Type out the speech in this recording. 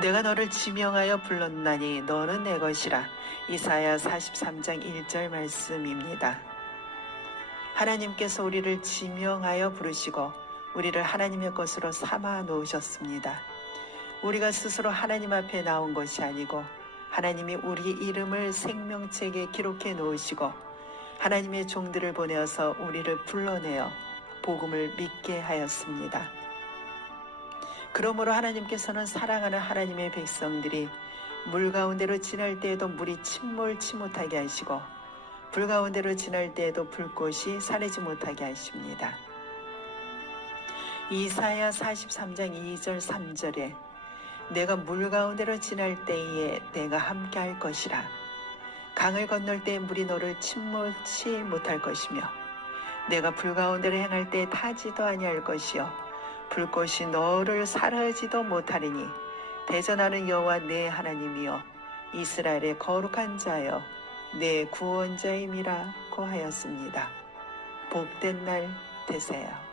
내가 너를 지명하여 불렀나니 너는 내 것이라. 이사야 43장 1절 말씀입니다. 하나님께서 우리를 지명하여 부르시고 우리를 하나님의 것으로 삼아 놓으셨습니다. 우리가 스스로 하나님 앞에 나온 것이 아니고 하나님이 우리 이름을 생명책에 기록해 놓으시고 하나님의 종들을 보내어서 우리를 불러내어 복음을 믿게 하였습니다. 그러므로 하나님께서는 사랑하는 하나님의 백성들이 물 가운데로 지날 때에도 물이 침몰치 못하게 하시고 불 가운데로 지날 때에도 불꽃이 사르지 못하게 하십니다. 이사야 43장 2절 3절에 내가 물 가운데로 지날 때에 내가 함께 할 것이라 강을 건널 때 물이 너를 침몰치 못할 것이며 내가 불 가운데로 행할 때 타지도 아니할 것이요 불꽃이 너를 사르지도 못하리니 대전하는 여호와 내 하나님이여 이스라엘의 거룩한 자여 내 구원자임이라고 하였습니다. 복된 날 되세요.